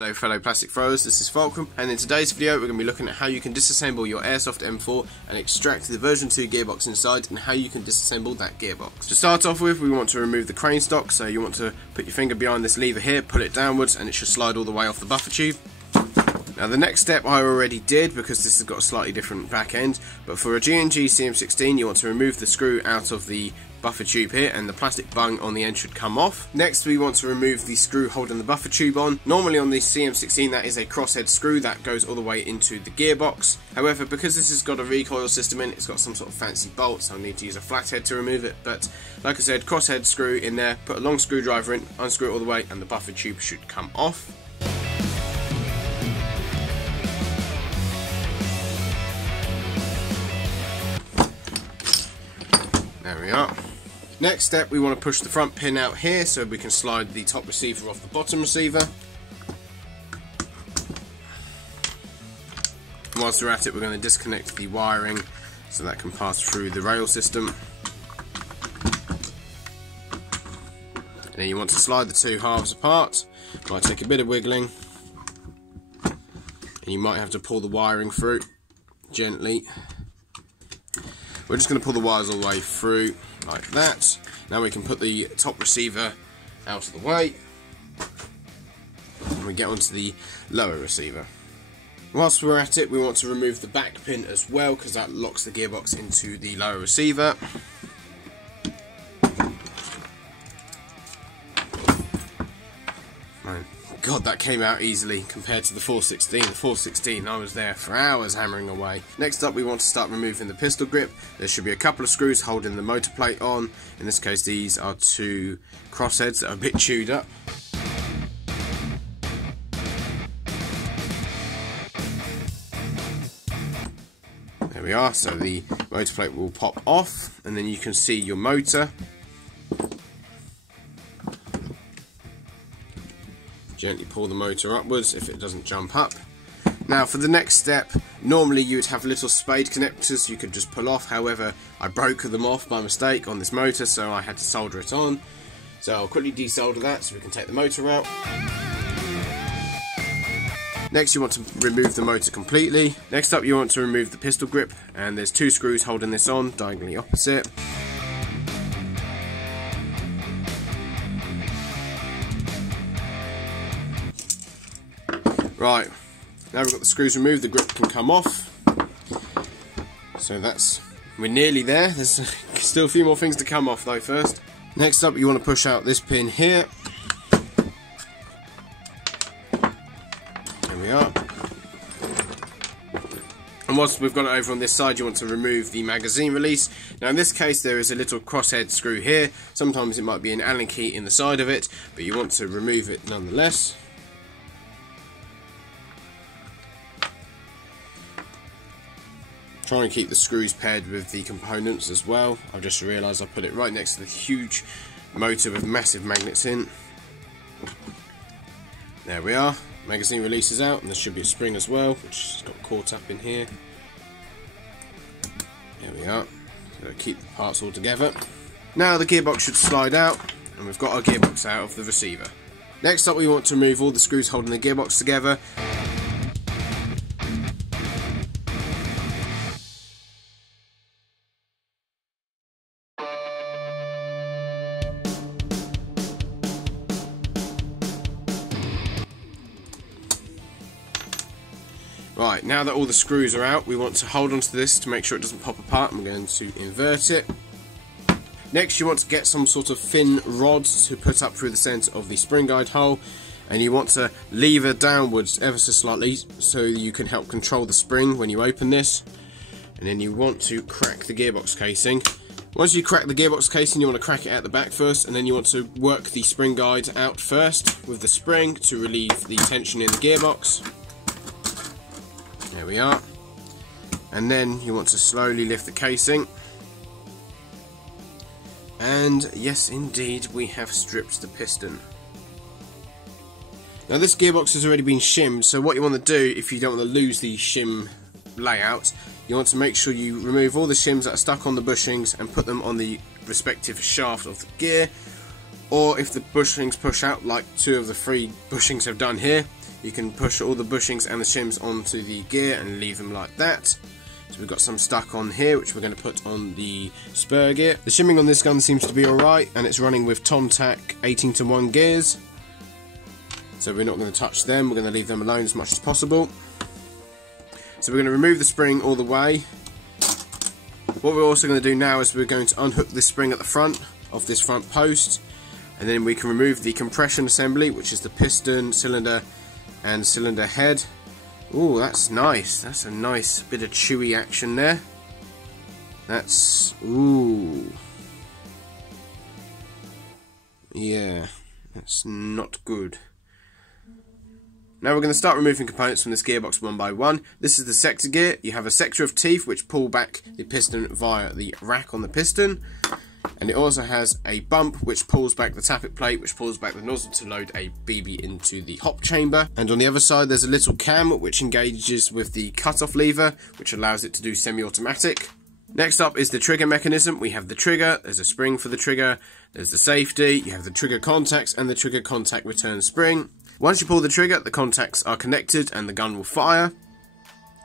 Hello fellow plastic throwers, this is Fulcrum, and in today's video we're going to be looking at how you can disassemble your Airsoft M4 and extract the version 2 gearbox inside and how you can disassemble that gearbox. To start off with, we want to remove the crane stock, so you want to put your finger behind this lever here, pull it downwards and it should slide all the way off the buffer tube. Now the next step I already did because this has got a slightly different back end, but for a G&G CM16 you want to remove the screw out of the buffer tube here and the plastic bung on the end should come off. Next we want to remove the screw holding the buffer tube on. Normally on the CM16 that is a crosshead screw that goes all the way into the gearbox. However, because this has got a recoil system in, it's got some sort of fancy bolts, so I need to use a flathead to remove it, but like I said, crosshead screw in there, put a long screwdriver in, unscrew it all the way and the buffer tube should come off. There we are. Next step, we want to push the front pin out here so we can slide the top receiver off the bottom receiver. Whilst we're at it, we're going to disconnect the wiring so that can pass through the rail system. And then you want to slide the two halves apart. Might take a bit of wiggling. And you might have to pull the wiring through gently. We're just going to pull the wires all the way through like that. Now we can put the top receiver out of the way and we get onto the lower receiver. Whilst we're at it, we want to remove the back pin as well because that locks the gearbox into the lower receiver. God, that came out easily compared to the 416. The 416, I was there for hours hammering away. Next up, we want to start removing the pistol grip. There should be a couple of screws holding the motor plate on. In this case, these are two crossheads that are a bit chewed up. There we are, so the motor plate will pop off, and then you can see your motor. Gently pull the motor upwards if it doesn't jump up. Now for the next step, normally you would have little spade connectors you could just pull off, however I broke them off by mistake on this motor, so I had to solder it on. So I'll quickly desolder that so we can take the motor out. Next you want to remove the motor completely. Next up you want to remove the pistol grip, and there's two screws holding this on, diagonally opposite. Right, now we've got the screws removed, the grip can come off. So we're nearly there. There's still a few more things to come off though first. Next up you want to push out this pin here. There we are. And once we've got it over on this side, you want to remove the magazine release. Now in this case there is a little crosshead screw here. Sometimes it might be an Allen key in the side of it, but you want to remove it nonetheless. Try and keep the screws paired with the components as well. I've just realised I put it right next to the huge motor with massive magnets in. There we are. Magazine releases out, and there should be a spring as well, which has got caught up in here. There we are. So keep the parts all together. Now the gearbox should slide out, and we've got our gearbox out of the receiver. Next up we want to remove all the screws holding the gearbox together. Right, now that all the screws are out, we want to hold onto this to make sure it doesn't pop apart. I'm going to invert it. Next, you want to get some sort of thin rods to put up through the centre of the spring guide hole, and you want to lever downwards ever so slightly so you can help control the spring when you open this. And then you want to crack the gearbox casing. Once you crack the gearbox casing, you want to crack it at the back first, and then you want to work the spring guide out first with the spring to relieve the tension in the gearbox. There we are. And then you want to slowly lift the casing. And yes indeed, we have stripped the piston. Now this gearbox has already been shimmed, so what you want to do if you don't want to lose the shim layout, you want to make sure you remove all the shims that are stuck on the bushings and put them on the respective shaft of the gear, or if the bushings push out like two of the three bushings have done here, you can push all the bushings and the shims onto the gear and leave them like that. So we've got some stuck on here, which we're going to put on the spur gear. The shimming on this gun seems to be alright, and it's running with Tomtac 18:1 gears. So we're not going to touch them, we're going to leave them alone as much as possible. So we're going to remove the spring all the way. What we're also going to do now is we're going to unhook this spring at the front of this front post, and then we can remove the compression assembly, which is the piston, cylinder and cylinder head. Ooh, that's nice. That's a nice bit of chewy action there. That's... ooh. Yeah, that's not good. Now we're going to start removing components from this gearbox one by one. This is the sector gear. You have a sector of teeth which pull back the piston via the rack on the piston. And it also has a bump which pulls back the tappet plate, which pulls back the nozzle to load a BB into the hop chamber. And on the other side there's a little cam which engages with the cut-off lever, which allows it to do semi-automatic. Next up is the trigger mechanism. We have the trigger, there's a spring for the trigger, there's the safety, you have the trigger contacts and the trigger contact return spring. Once you pull the trigger, the contacts are connected and the gun will fire.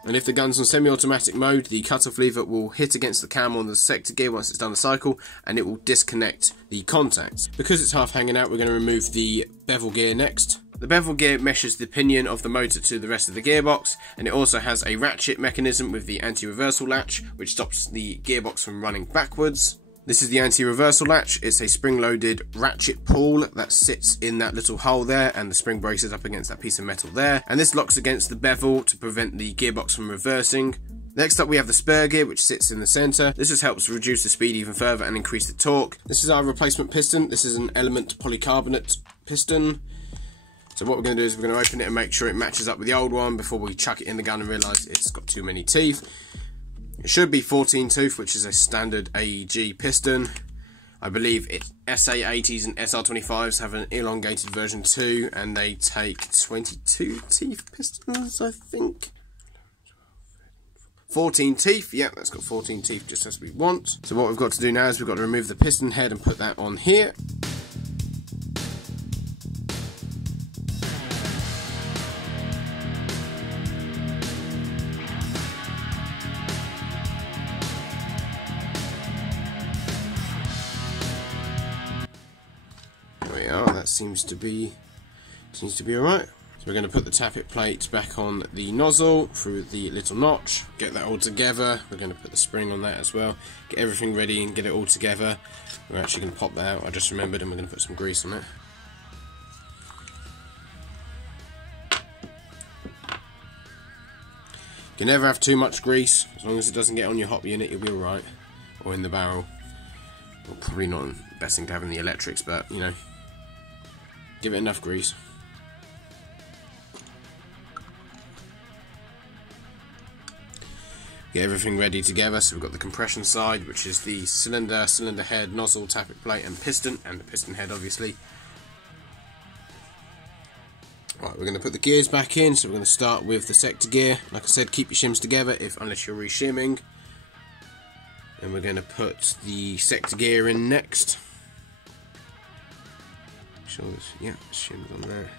And if the gun's on semi-automatic mode, the cut-off lever will hit against the cam on the sector gear once it's done the cycle, and it will disconnect the contacts. Because it's half hanging out, we're going to remove the bevel gear next. The bevel gear meshes the pinion of the motor to the rest of the gearbox, and it also has a ratchet mechanism with the anti-reversal latch, which stops the gearbox from running backwards. This is the anti-reversal latch. It's a spring-loaded ratchet pull that sits in that little hole there, and the spring braces up against that piece of metal there. And this locks against the bevel to prevent the gearbox from reversing. Next up we have the spur gear, which sits in the centre. This just helps reduce the speed even further and increase the torque. This is our replacement piston. This is an Element polycarbonate piston. So what we're going to do is we're going to open it and make sure it matches up with the old one before we chuck it in the gun and realise it's got too many teeth. It should be 14 tooth, which is a standard AEG piston. I believe SA80s and SR25s have an elongated version too, and they take 22 teeth pistons, I think. 14 teeth, yeah, that's got 14 teeth just as we want. So what we've got to do now is we've got to remove the piston head and put that on here. That seems to be alright. So we're going to put the tappet plate back on the nozzle through the little notch, get that all together. We're going to put the spring on that as well, get everything ready and get it all together. We're actually going to pop that out, I just remembered, and we're going to put some grease on it. You can never have too much grease. As long as it doesn't get on your hop unit, you'll be alright. Or in the barrel. Well, probably not the best thing to have in the electrics, but you know, give it enough grease. Get everything ready together. So we've got the compression side, which is the cylinder, cylinder head, nozzle, tappet plate and piston, and the piston head obviously. Right, we're going to put the gears back in, so we're going to start with the sector gear. Like I said, keep your shims together unless you're re-shimming. And we're going to put the sector gear in next. Sure, yeah, shims on there.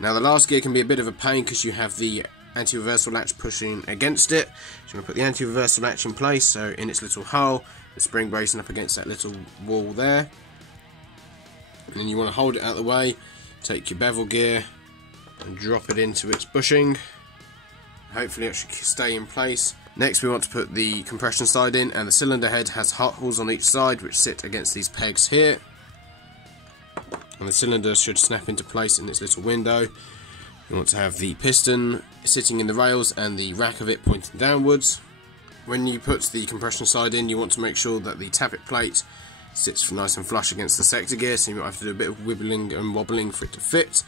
Now the last gear can be a bit of a pain because you have the anti-reversal latch pushing against it. So I'm going to put the anti-reversal latch in place, so in its little hole, the spring bracing up against that little wall there. And then you want to hold it out of the way, take your bevel gear and drop it into its bushing. Hopefully it should stay in place. Next we want to put the compression side in, and the cylinder head has hot holes on each side which sit against these pegs here. And the cylinder should snap into place in its little window. You want to have the piston sitting in the rails and the rack of it pointing downwards. When you put the compression side in, you want to make sure that the tappet plate sits nice and flush against the sector gear, so you might have to do a bit of wibbling and wobbling for it to fit,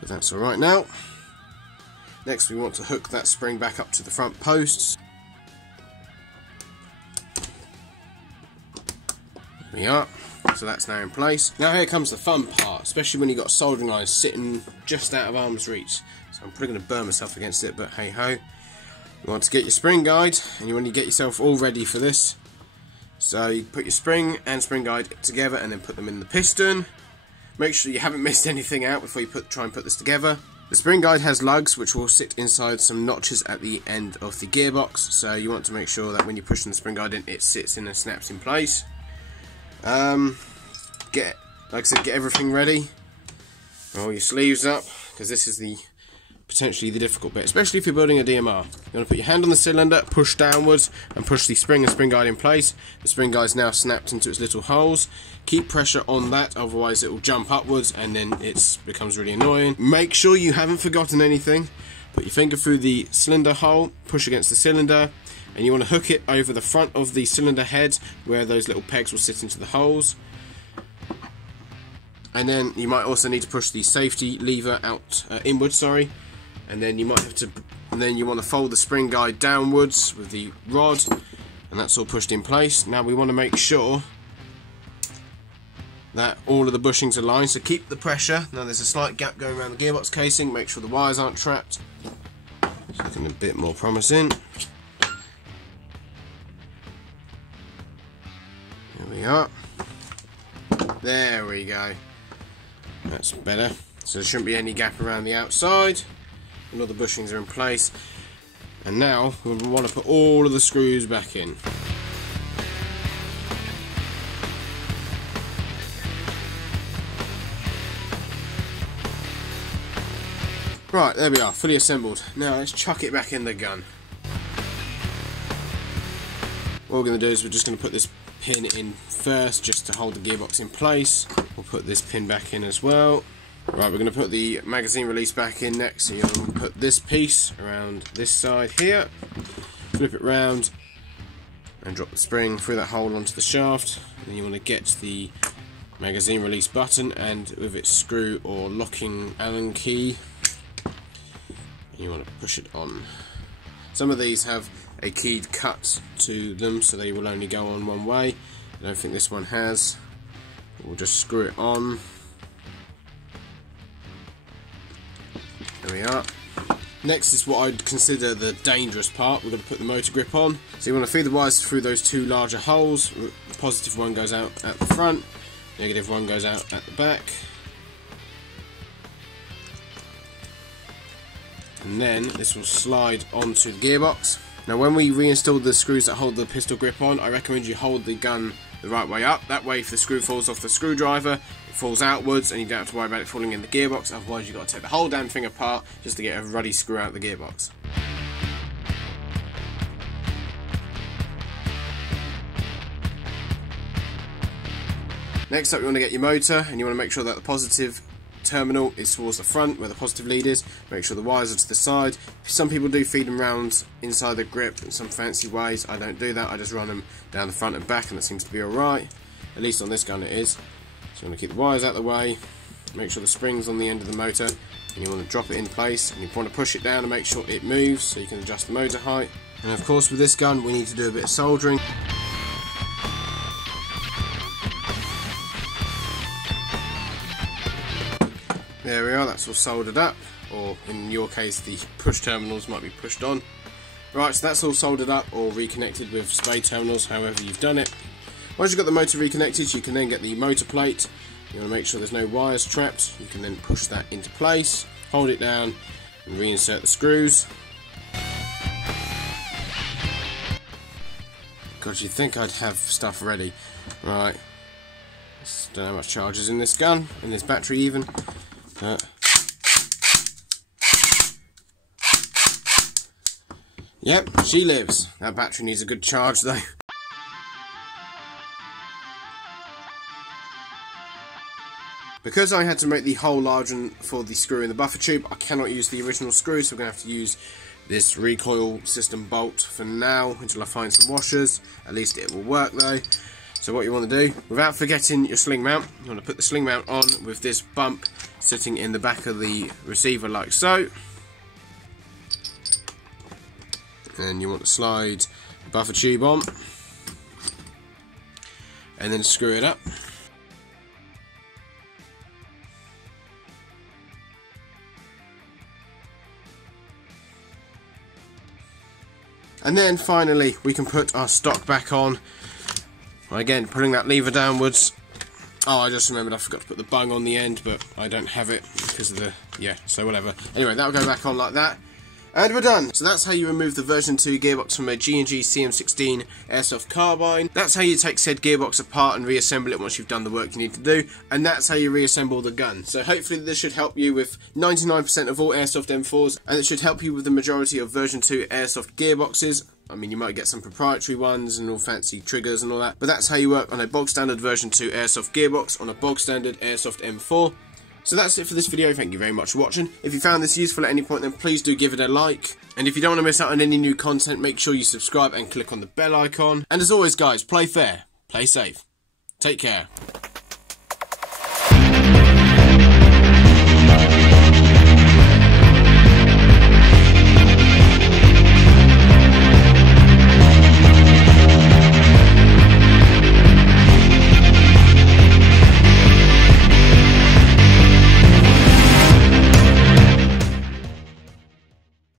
but that's alright now. Next we want to hook that spring back up to the front posts. There we are. So that's now in place. Now here comes the fun part, especially when you've got soldering irons sitting just out of arm's reach. So I'm probably going to burn myself against it, but hey ho. You want to get your spring guide, and you want to get yourself all ready for this. So you put your spring and spring guide together and then put them in the piston. Make sure you haven't missed anything out before you try and put this together. The spring guide has lugs which will sit inside some notches at the end of the gearbox, so you want to make sure that when you're pushing the spring guide in, it sits in and snaps in place. Like I said, get everything ready. Roll your sleeves up, because this is potentially the difficult bit, especially if you're building a DMR. You want to put your hand on the cylinder, push downwards, and push the spring and spring guide in place. The spring guide is now snapped into its little holes. Keep pressure on that, otherwise it will jump upwards and then it becomes really annoying. Make sure you haven't forgotten anything. Put your finger through the cylinder hole, push against the cylinder, and you want to hook it over the front of the cylinder head where those little pegs will sit into the holes. And then you might also need to push the safety lever out inwards, sorry. And then you might have to, and then you want to fold the spring guide downwards with the rod, and that's all pushed in place. Now we want to make sure that all of the bushings are lined, so keep the pressure. Now there's a slight gap going around the gearbox casing, make sure the wires aren't trapped. It's looking a bit more promising. There we are. There we go. That's better. So there shouldn't be any gap around the outside. And all the bushings are in place. And now we want to put all of the screws back in. Right, there we are, fully assembled. Now let's chuck it back in the gun. What we're going to do is we're just going to put this pin in first just to hold the gearbox in place. We'll put this pin back in as well. Right, we're going to put the magazine release back in next. So you're going to put this piece around this side here, flip it round and drop the spring through that hole onto the shaft. And then you want to get the magazine release button, and with its screw or locking Allen key, you want to push it on. Some of these have a keyed cut to them, so they will only go on one way. I don't think this one has. We'll just screw it on. There we are. Next is what I'd consider the dangerous part. We're going to put the motor grip on. So you want to feed the wires through those two larger holes. The positive one goes out at the front, negative one goes out at the back. And then this will slide onto the gearbox. Now when we reinstall the screws that hold the pistol grip on, I recommend you hold the gun the right way up. That way if the screw falls off the screwdriver, it falls outwards and you don't have to worry about it falling in the gearbox. Otherwise you've got to take the whole damn thing apart just to get a ruddy screw out of the gearbox. Next up, you want to get your motor, and you want to make sure that the positive terminal is towards the front where the positive lead is. Make sure the wires are to the side. Some people do feed them round inside the grip in some fancy ways. I don't do that. I just run them down the front and back, and that seems to be alright. At least on this gun it is. So you want to keep the wires out of the way, make sure the spring's on the end of the motor, and you want to drop it in place, and you want to push it down and make sure it moves so you can adjust the motor height. And of course with this gun we need to do a bit of soldering. There we are, that's all soldered up, or in your case the push terminals might be pushed on. Right, so that's all soldered up or reconnected with spade terminals, however you've done it. Once you've got the motor reconnected, you can then get the motor plate. You want to make sure there's no wires trapped. You can then push that into place, hold it down and reinsert the screws. God, you'd think I'd have stuff ready. Right, don't know how much charge is in this gun, in this battery even. Yep, she lives. That battery needs a good charge though. Because I had to make the hole larger for the screw in the buffer tube, I cannot use the original screw, so we're going to have to use this recoil system bolt for now until I find some washers. At least it will work though. So what you want to do, without forgetting your sling mount, you want to put the sling mount on with this bump sitting in the back of the receiver like so. And you want to slide the buffer tube on and then screw it up. And then finally we can put our stock back on. Again, putting that lever downwards Oh, I just remembered I forgot to put the bung on the end, but I don't have it because of the... yeah, so whatever. Anyway, that'll go back on like that. And we're done. So that's how you remove the version 2 gearbox from a G&G CM16 Airsoft Carbine. That's how you take said gearbox apart and reassemble it once you've done the work you need to do. And that's how you reassemble the gun. So hopefully this should help you with 99% of all Airsoft M4s, and it should help you with the majority of version 2 Airsoft gearboxes. I mean, you might get some proprietary ones and all fancy triggers and all that, but that's how you work on a bog standard version 2 Airsoft gearbox on a bog standard Airsoft M4. So that's it for this video. Thank you very much for watching. If you found this useful at any point, then please do give it a like. And if you don't want to miss out on any new content, make sure you subscribe and click on the bell icon. And as always guys, play fair, play safe. Take care.